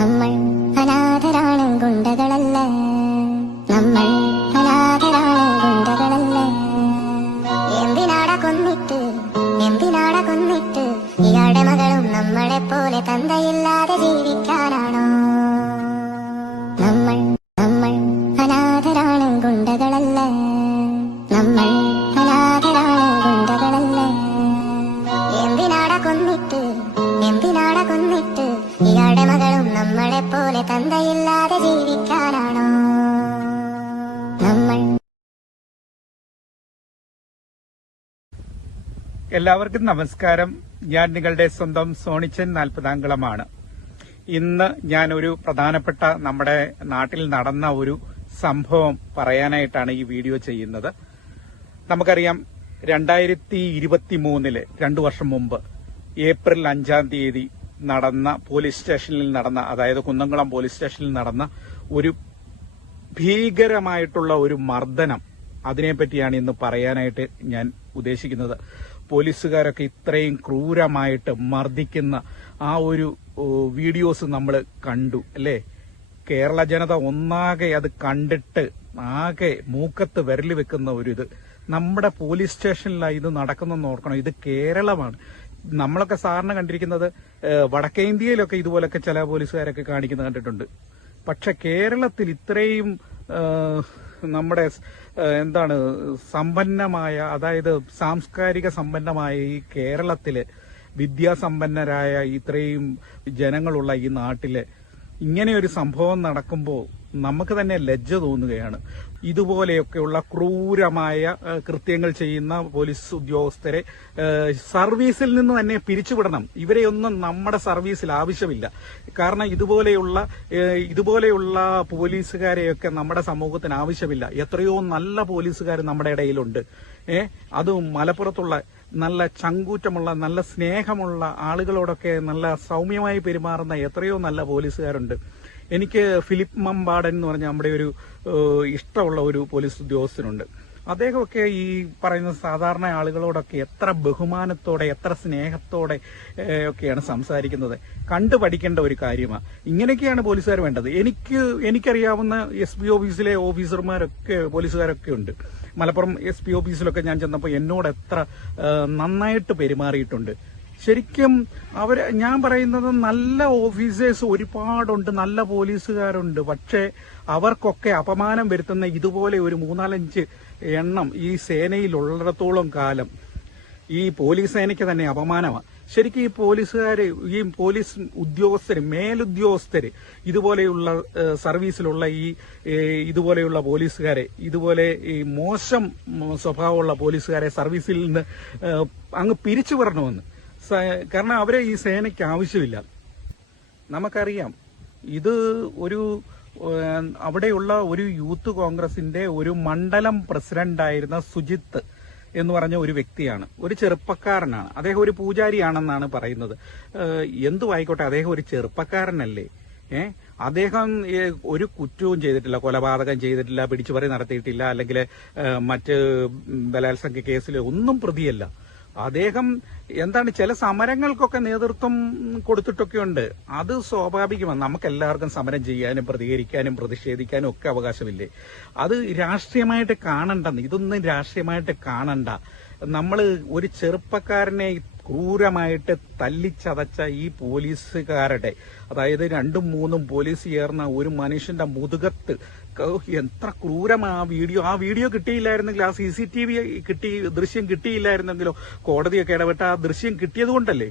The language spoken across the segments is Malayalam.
നമ്മൾ അനാഥരാണ് ഗുണ്ടകളല്ല, നമ്മൾ അനാഥരാണ് ഗുണ്ടകളല്ല. എന്തിനാട കൊന്നിട്ട് ഇയാളുടെ മകളും നമ്മളെ പോലെ തന്തയില്ലാതെ ജീവിക്കാനാണോ? നമ്മൾ അനാഥരാണ് ഗുണ്ടകളല്ല, നമ്മൾ അനാഥരാണ് ഗുണ്ടകളല്ല. എന്തിനാട കൊന്നിട്ട് ഇയാളുടെ മകളും നമ്മളെ പോലെ തന്തയില്ലാതെ ജീവിക്കാനാണോ? നമ്മൾ. എല്ലാവർക്കും നമസ്കാരം. ഞാൻ നിങ്ങളുടെ സ്വന്തം സോണിച്ചൻ 40 ഇന്ന് ഞാൻ ഒരു പ്രധാനപ്പെട്ട നമ്മുടെ നാട്ടിൽ നടന്ന ഒരു സംഭവം പറയാനായിട്ടാണ് ഈ വീഡിയോ ചെയ്യുന്നത്. നമുക്കറിയാം 2023 2 വർഷം മുമ്പ് ഏപ്രിൽ 5 നടന്ന പോലീസ് സ്റ്റേഷനിൽ നടന്ന, അതായത് കുന്നംകുളം പോലീസ് സ്റ്റേഷനിൽ നടന്ന ഒരു ഭീകരമായിട്ടുള്ള ഒരു മർദ്ദനം, അതിനെപ്പറ്റിയാണ് ഇന്ന് പറയാനായിട്ട് ഞാൻ ഉദ്ദേശിക്കുന്നത്. പോലീസുകാരൊക്കെ ഇത്രയും ക്രൂരമായിട്ട് മർദ്ദിക്കുന്ന ആ ഒരു വീഡിയോസ് നമ്മൾ കണ്ടു അല്ലേ? കേരള ജനത ഒന്നാകെ അത് കണ്ടിട്ട് ആകെ മൂക്കത്ത് വിരൽ വെക്കുന്ന ഒരു ഇത്. നമ്മുടെ പോലീസ് സ്റ്റേഷനിലാണ് ഇത് നടക്കുന്നെന്ന് ഓർക്കണം. ഇത് കേരളമാണ്. നമ്മളൊക്കെ സാറിന് കണ്ടിരിക്കുന്നത് വടക്കേ ഇന്ത്യയിലൊക്കെ ഇതുപോലൊക്കെ ചില പോലീസുകാരൊക്കെ കാണിക്കുന്നത് കണ്ടിട്ടുണ്ട്. പക്ഷെ കേരളത്തിൽ ഇത്രയും നമ്മുടെ സമ്പന്നമായ, അതായത് സാംസ്കാരിക സമ്പന്നമായ ഈ കേരളത്തില് വിദ്യാസമ്പന്നരായ ഇത്രയും ജനങ്ങളുള്ള ഈ നാട്ടില് ഇങ്ങനെ ഒരു സംഭവം നടക്കുമ്പോൾ നമുക്ക് തന്നെ ലജ്ജ തോന്നുകയാണ്. ഇതുപോലെയൊക്കെയുള്ള ക്രൂരമായ കൃത്യങ്ങൾ ചെയ്യുന്ന പോലീസ് ഉദ്യോഗസ്ഥരെ സർവീസിൽ നിന്ന് തന്നെ പിരിച്ചുവിടണം. ഇവരെയൊന്നും നമ്മുടെ സർവീസിൽ ആവശ്യമില്ല. കാരണം ഇതുപോലെയുള്ള പോലീസുകാരെയൊക്കെ നമ്മുടെ സമൂഹത്തിന് ആവശ്യമില്ല. എത്രയോ നല്ല പോലീസുകാർ നമ്മുടെ ഇടയിലുണ്ട്. അതും മലപ്പുറത്തുള്ള നല്ല ചങ്കൂറ്റമുള്ള, നല്ല സ്നേഹമുള്ള ആളുകളോടൊക്കെ നല്ല സൗമ്യമായി പെരുമാറുന്ന എത്രയോ നല്ല പോലീസുകാരുണ്ട്. എനിക്ക് ഫിലിപ്പ് മമ്പാടൻ എന്ന് പറഞ്ഞ നമ്മുടെ ഒരു ഇഷ്ടമുള്ള ഒരു പോലീസ് ഉദ്യോഗസ്ഥനുണ്ട്. അദ്ദേഹമൊക്കെ ഈ പറയുന്ന സാധാരണ ആളുകളോടൊക്കെ എത്ര ബഹുമാനത്തോടെ, എത്ര സ്നേഹത്തോടെ ഒക്കെയാണ് സംസാരിക്കുന്നത്. കണ്ടു പഠിക്കേണ്ട ഒരു കാര്യമാണ്. ഇങ്ങനെയൊക്കെയാണ് പോലീസുകാർ വേണ്ടത്. എനിക്കറിയാവുന്ന SP ഓഫീസിലെ ഓഫീസർമാരൊക്കെ, പോലീസുകാരൊക്കെ ഉണ്ട്. മലപ്പുറം SP ഓഫീസിലൊക്കെ ഞാൻ ചെന്നപ്പോൾ എന്നോട് എത്ര നന്നായിട്ട് പെരുമാറിയിട്ടുണ്ട്. ശരിക്കും ഞാൻ പറയുന്നത് നല്ല ഓഫീസേഴ്സ് ഒരുപാടുണ്ട്, നല്ല പോലീസുകാരുണ്ട്. പക്ഷേ അവർക്കൊക്കെ അപമാനം വരുത്തുന്ന ഇതുപോലെ ഒരു 3-4 എണ്ണം ഈ സേനയിലുള്ളിടത്തോളം കാലം ഈ പോലീസ് സേനയ്ക്ക് തന്നെ അപമാനമാണ്. ശരിക്കും ഈ പോലീസുകാര്, ഈ പോലീസ് ഉദ്യോഗസ്ഥര്, മേലുദ്യോഗസ്ഥര്, ഇതുപോലെയുള്ള സർവീസിലുള്ള ഇതുപോലെയുള്ള പോലീസുകാരെ, ഇതുപോലെ ഈ മോശം സ്വഭാവമുള്ള പോലീസുകാരെ സർവീസിൽ നിന്ന് അങ്ങ് പിരിച്ചു വിടണമെന്ന്. കാരണം അവരെ ഈ സേനയ്ക്ക് ആവശ്യമില്ല. നമുക്കറിയാം, ഇത് അവിടെയുള്ള ഒരു യൂത്ത് കോൺഗ്രസിന്റെ ഒരു മണ്ഡലം പ്രസിഡന്റായിരുന്ന സുജിത്ത് എന്ന് പറഞ്ഞ ഒരു വ്യക്തിയാണ്. ഒരു ചെറുപ്പക്കാരനാണ്. അദ്ദേഹം ഒരു പൂജാരിയാണെന്നാണ് പറയുന്നത്. എന്തുവായിക്കോട്ടെ, അദ്ദേഹം ഒരു ചെറുപ്പക്കാരനല്ലേ? അദ്ദേഹം ഒരു കുറ്റവും ചെയ്തിട്ടില്ല, കൊലപാതകം ചെയ്തിട്ടില്ല, പിടിച്ചുപറി നടത്തിയിട്ടില്ല, അല്ലെങ്കിൽ മറ്റ് ബലാത്സംഗ കേസിൽ ഒന്നും പ്രതിയല്ല. അദ്ദേഹം ചില സമരങ്ങൾക്കൊക്കെ നേതൃത്വം കൊടുത്തിട്ടൊക്കെ ഉണ്ട്. അത് സ്വാഭാവികമാണ്. നമുക്കെല്ലാവർക്കും സമരം ചെയ്യാനും പ്രതികരിക്കാനും പ്രതിഷേധിക്കാനും ഒക്കെ അവകാശമില്ലേ? അത് രാഷ്ട്രീയമായിട്ട് കാണണ്ടെന്ന്. ഇതൊന്നും രാഷ്ട്രീയമായിട്ട് കാണണ്ട. നമ്മൾ ഒരു ചെറുപ്പക്കാരനെ ക്രൂരമായിട്ട് തല്ലിച്ചതച്ച ഈ പോലീസുകാരുടെ, അതായത് 2-3 പോലീസ് ചേർന്ന ഒരു മനുഷ്യന്റെ മുതുകത്ത് എത്ര ക്രൂരമാ ആ വീഡിയോ കിട്ടിയില്ലായിരുന്നെങ്കിൽ, ആ CCTV ദൃശ്യം കിട്ടിയില്ലായിരുന്നെങ്കിലോ, കോടതിയൊക്കെ ഇടപെട്ട ആ ദൃശ്യം കിട്ടിയത് കൊണ്ടല്ലേ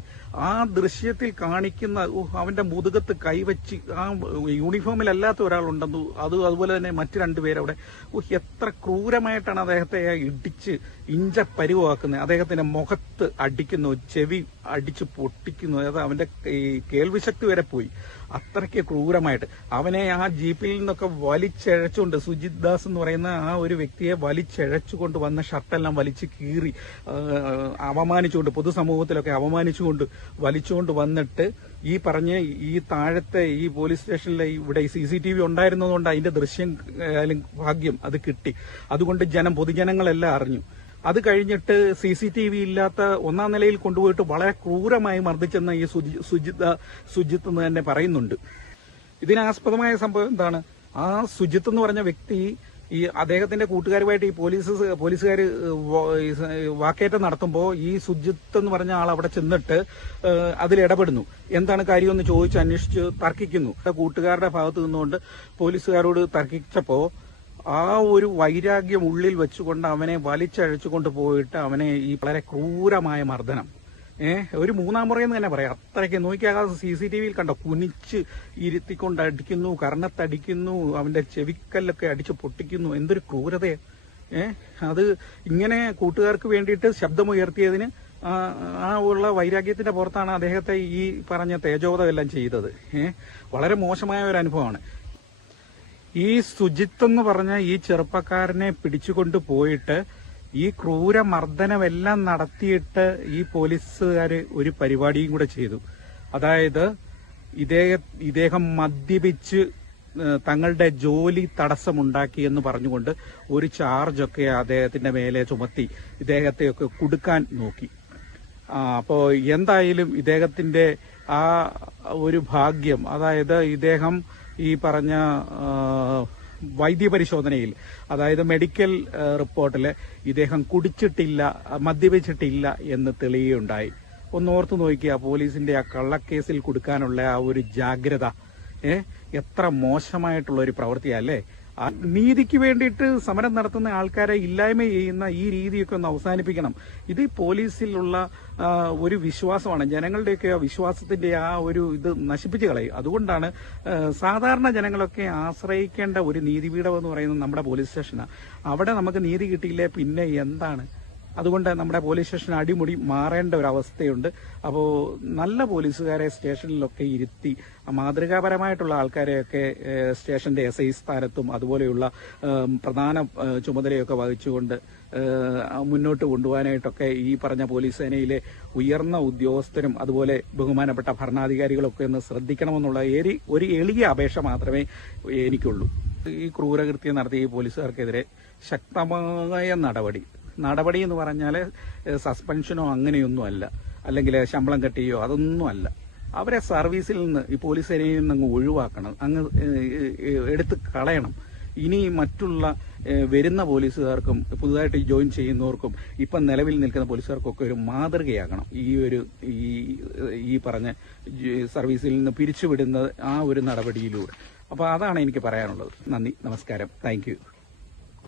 ആ ദൃശ്യത്തിൽ കാണിക്കുന്ന അവന്റെ മുതുകത്ത് കൈവച്ച്, ആ യൂണിഫോമിലല്ലാത്ത ഒരാളുണ്ടെന്നു, അതുപോലെ തന്നെ മറ്റു 2 പേരവിടെ എത്ര ക്രൂരമായിട്ടാണ് അദ്ദേഹത്തെ ഇടിച്ച് ഇഞ്ചപ്പരിവാക്കുന്നത്. അദ്ദേഹത്തിന്റെ മുഖത്ത് അടിക്കുന്നു, ചെവി അടിച്ച് പൊട്ടിക്കുന്നു. അത് അവന്റെ കേൾവിശക്തി വരെ പോയി. അത്രയ്ക്ക് ക്രൂരമായിട്ട് അവനെ ആ ജീപ്പിൽ നിന്നൊക്കെ വലിച്ചഴച്ചുകൊണ്ട്, സുജിത് ദാസ് എന്ന് പറയുന്ന ആ ഒരു വ്യക്തിയെ വലിച്ചഴച്ചുകൊണ്ട് വന്ന ഷർട്ടെല്ലാം വലിച്ചു കീറി അപമാനിച്ചുകൊണ്ട്, പൊതുസമൂഹത്തിലൊക്കെ അപമാനിച്ചുകൊണ്ട് വലിച്ചുകൊണ്ട് വന്നിട്ട് ഈ താഴത്തെ ഈ പോലീസ് സ്റ്റേഷനിലെ ഇവിടെ CCTV ഉണ്ടായിരുന്നതുകൊണ്ട് അതിന്റെ ദൃശ്യം ഭാഗ്യം അത് കിട്ടി. അതുകൊണ്ട് പൊതുജനങ്ങളെല്ലാം അറിഞ്ഞു. അത് കഴിഞ്ഞിട്ട് CCTV ഇല്ലാത്ത 1-ാം നിലയിൽ കൊണ്ടുപോയിട്ട് വളരെ ക്രൂരമായി മർദ്ദിച്ചെന്ന് ഈ സുജിത്ത് എന്ന് തന്നെ പറയുന്നുണ്ട്. ഇതിനാസ്പദമായ സംഭവം എന്താണ്? ആ സുജിത്ത് എന്ന് പറഞ്ഞ വ്യക്തി ഈ അദ്ദേഹത്തിന്റെ കൂട്ടുകാരുമായിട്ട് ഈ പോലീസുകാർ വാക്കേറ്റം നടത്തുമ്പോൾ ഈ സുജിത്ത് എന്ന് പറഞ്ഞ ആൾ അവിടെ ചെന്നിട്ട് അതിലിടപെടുന്നു. എന്താണ് കാര്യമെന്ന് ചോദിച്ച് അന്വേഷിച്ച് തർക്കിക്കുന്നു. കൂട്ടുകാരുടെ ഭാഗത്ത് നിന്നുകൊണ്ട് പോലീസുകാരോട് തർക്കിച്ചപ്പോ ആ ഒരു വൈരാഗ്യം ഉള്ളിൽ വെച്ചുകൊണ്ട് അവനെ വലിച്ചഴച്ചുകൊണ്ട് പോയിട്ട് അവനെ ഈ വളരെ ക്രൂരമായ മർദ്ദനം, ഒരു മൂന്നാം മുറയെന്ന് തന്നെ പറയാം. അത്രയ്ക്ക് നോക്കിയാകാതെ CCTVയിൽ കണ്ടോ, കുനിച്ച് ഇരുത്തിക്കൊണ്ട് അടിക്കുന്നു, കർണത്തടിക്കുന്നു, അവന്റെ ചെവിക്കല്ലൊക്കെ അടിച്ച് പൊട്ടിക്കുന്നു. എന്തൊരു ക്രൂരതയെ! അത് ഇങ്ങനെ കൂട്ടുകാർക്ക് വേണ്ടിയിട്ട് ശബ്ദമുയർത്തിയതിന് ആ ഉള്ള വൈരാഗ്യത്തിന്റെ പുറത്താണ് അദ്ദേഹത്തെ ഈ പറഞ്ഞ തേജോവധമെല്ലാം ചെയ്തത്. വളരെ മോശമായ ഒരു അനുഭവമാണ്. ഈ സുജിത്ത് എന്ന് പറഞ്ഞ ഈ ചെറുപ്പക്കാരനെ പിടിച്ചുകൊണ്ട് പോയിട്ട് ഈ ക്രൂരമർദ്ദനമെല്ലാം നടത്തിയിട്ട് ഈ പോലീസുകാര് ഒരു പരിപാടിയും കൂടെ ചെയ്തു. അതായത് ഇദ്ദേഹം മദ്യപിച്ച് തങ്ങളുടെ ജോലി തടസ്സമുണ്ടാക്കി എന്ന് പറഞ്ഞുകൊണ്ട് ഒരു ചാർജൊക്കെ അദ്ദേഹത്തിന്റെ മേലെ ചുമത്തി ഇദ്ദേഹത്തെയൊക്കെ കുടുക്കാൻ നോക്കി. അപ്പോൾ എന്തായാലും ഇദ്ദേഹത്തിന്റെ ആ ഒരു ഭാഗ്യം, അതായത് ഇദ്ദേഹം ഈ പറഞ്ഞ വൈദ്യപരിശോധനയിൽ, അതായത് മെഡിക്കൽ റിപ്പോർട്ടിൽ ഇദ്ദേഹം കുടിച്ചിട്ടില്ല, മദ്യപിച്ചിട്ടില്ല എന്ന് തെളിയുകയുണ്ടായി. ഒന്ന് ഓർത്തു നോക്കിയ പോലീസിന്റെ ആ കള്ളക്കേസിൽ കൊടുക്കാനുള്ള ആ ഒരു ജാഗ്രത എത്ര മോശമായിട്ടുള്ള ഒരു പ്രവൃത്തിയല്ലേ. നീതിക്ക് വേണ്ടിയിട്ട് സമരം നടത്തുന്ന ആൾക്കാരെ ഇല്ലായ്മ ചെയ്യുന്ന ഈ രീതിയൊക്കെ ഒന്ന് അവസാനിപ്പിക്കണം. ഇത് പോലീസിലുള്ള ഒരു വിശ്വാസമാണ്, ജനങ്ങളുടെയൊക്കെ വിശ്വാസത്തിന്റെ ആ ഒരു ഇത് നശിപ്പിച്ച് കളയും. അതുകൊണ്ടാണ് സാധാരണ ജനങ്ങളൊക്കെ ആശ്രയിക്കേണ്ട ഒരു നീതിപീഠം എന്ന് പറയുന്നത് നമ്മുടെ പോലീസ് സ്റ്റേഷനാണ്. അവിടെ നമുക്ക് നീതി കിട്ടിയില്ലേ പിന്നെ എന്താണ്? അതുകൊണ്ട് നമ്മുടെ പോലീസ് സ്റ്റേഷൻ അടിമുടി മാറേണ്ട ഒരു അവസ്ഥയുണ്ട്. അപ്പോൾ നല്ല പോലീസുകാരെ സ്റ്റേഷനിലൊക്കെ ഇരുത്തി മാതൃകാപരമായിട്ടുള്ള ആൾക്കാരെയൊക്കെ സ്റ്റേഷന്റെ SI സ്ഥാനത്തും അതുപോലെയുള്ള പ്രധാന ചുമതലയൊക്കെ വഹിച്ചുകൊണ്ട് മുന്നോട്ട് കൊണ്ടുപോകാനായിട്ടൊക്കെ ഈ പറഞ്ഞ പോലീസ് സേനയിലെ ഉയർന്ന ഉദ്യോഗസ്ഥരും അതുപോലെ ബഹുമാനപ്പെട്ട ഭരണാധികാരികളൊക്കെ ഒന്ന് ശ്രദ്ധിക്കണമെന്നുള്ള ഒരു എളിയ അപേക്ഷ മാത്രമേ എനിക്കുള്ളൂ. ഈ ക്രൂരകൃത്യം നടത്തിയ ഈ പോലീസുകാർക്കെതിരെ ശക്തമായ നടപടി എന്ന് പറഞ്ഞാൽ സസ്പെൻഷനോ അങ്ങനെയൊന്നും അല്ല, അല്ലെങ്കിൽ ശമ്പളം കട്ടിയോ അതൊന്നും അല്ല. അവരെ സർവീസിൽ നിന്ന്, ഈ പോലീസ് സേനയിൽ നിന്ന് അങ്ങ് ഒഴിവാക്കണം, അങ്ങ് എടുത്ത് കളയണം. ഇനി മറ്റുള്ള വരുന്ന പോലീസുകാർക്കും പുതുതായിട്ട് ജോയിൻ ചെയ്യുന്നവർക്കും ഇപ്പം നിലവിൽ നിൽക്കുന്ന പോലീസുകാർക്കൊക്കെ ഒരു മാതൃകയാകണം ഈ പറഞ്ഞ സർവീസിൽ നിന്ന് പിരിച്ചുവിടുന്ന ആ ഒരു നടപടിയിലൂടെ. അപ്പോൾ അതാണ് എനിക്ക് പറയാനുള്ളത്. നന്ദി, നമസ്കാരം, താങ്ക് യു.